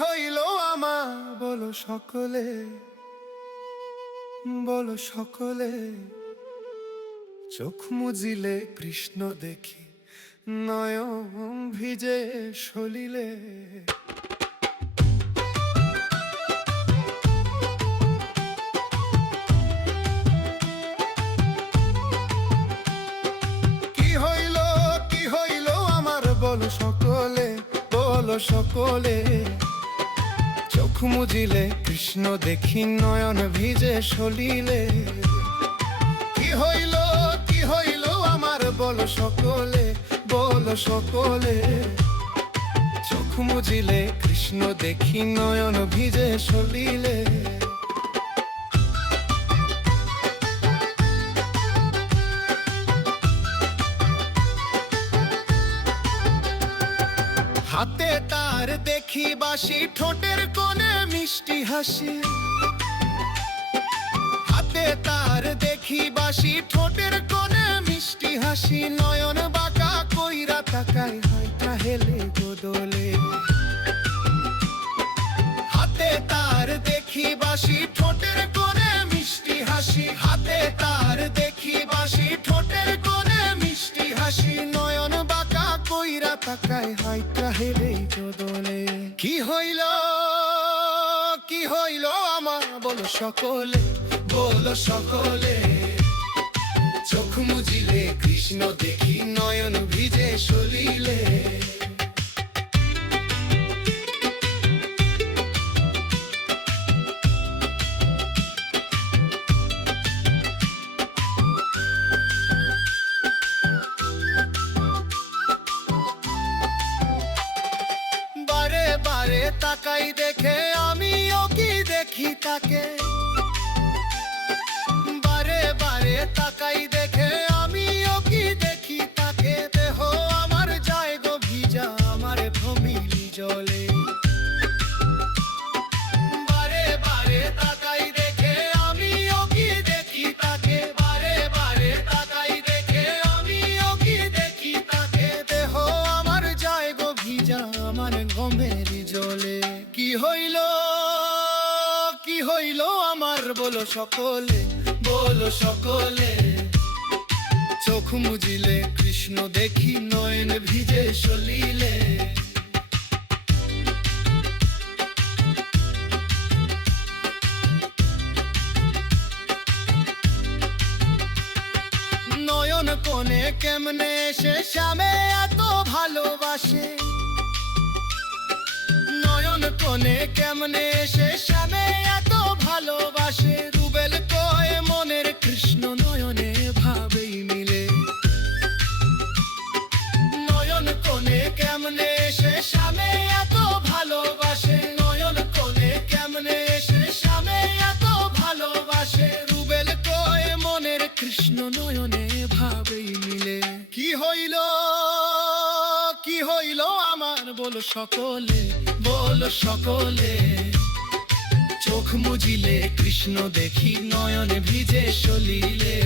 হইল আমার বলো সকলে, বলো সকলে। চোখ মুজিলে কৃষ্ণ দেখি, নয়ন ভিজে সলিলে। কি হইল আমার বলো সকলে, বলো সকলে। চোখ মুজিলে কৃষ্ণ দেখি, নয়ন ভিজে সলিলে। কি হইল আমার বলো সকলে, বলো সকলে। চোখ মুজিলে কৃষ্ণ দেখি, নয়ন ভিজে সলিলে। হাতে তার দেখি বাঁশি, ঠোঁটের কোণে মিষ্টি হাসি। হাতে তার দেখি বাঁশি, ঠোঁটের কোণে মিষ্টি হাসি। নয়ন বাঁকা কইরা তাকাই, হাইটা হেলে বদলে। হাতে তার দেখি বাঁশি, ঠোঁটের কোণে মিষ্টি হাসি। হাতে তার দেখি বাঁশি, ঠোঁটের কোণে মিষ্টি হাসি। নয়ন বাঁকা কইরা তাকাই, হাইটা হেলে বদলে। কি হইল আমার বলো সকলে, বলো সকলে। চোখ মুজিলে কৃষ্ণ দেখি, নয়ন ভিজে সলিলে। বারে বারে তাকাই দেখে, আমিও কি দেখি তাকে। বারে বারে তাকাই দেখে, আমিও কি দেখি তাকে। দেহ আমার যায় গো ভিজা, আমার ভমিলি জলে। বারে বারে তাকাই দেখে, আমিও কি দেখি তাকে। বারে বারে তাকাই দেখে, আমিও কি দেখি তাকে। দেহ আমার যায় গো ভিজা, আমার ঘমের জলে। কি হইল আমার বলো সকলে, বলো সকলে। চোখ মুজিলে কৃষ্ণ দেখি, নয়ন ভিজে সলিলে। নয়ন কোণে কেমনে এসে শ্যামে এত ভালোবাসে। নয়ন কোণে কেমনে এসে শ্যামে এত ভালোবাসে। রুবেল কয় মনের কৃষ্ণ, নয়নে ভাবেই মিলে। নয়ন কোণে কেমনে এসে শ্যামে এত ভালোবাসে। নয়ন কোণে কেমনে এসে শ্যামে এত ভালোবাসে। রুবেল কয় মনের কৃষ্ণ, নয়নে ভাবেই মিলে। কি হইল আমার বলো সকলে, বলো সকলে। চোখ মুজিলে কৃষ্ণ দেখি, নয়ন ভিজে সলিলে।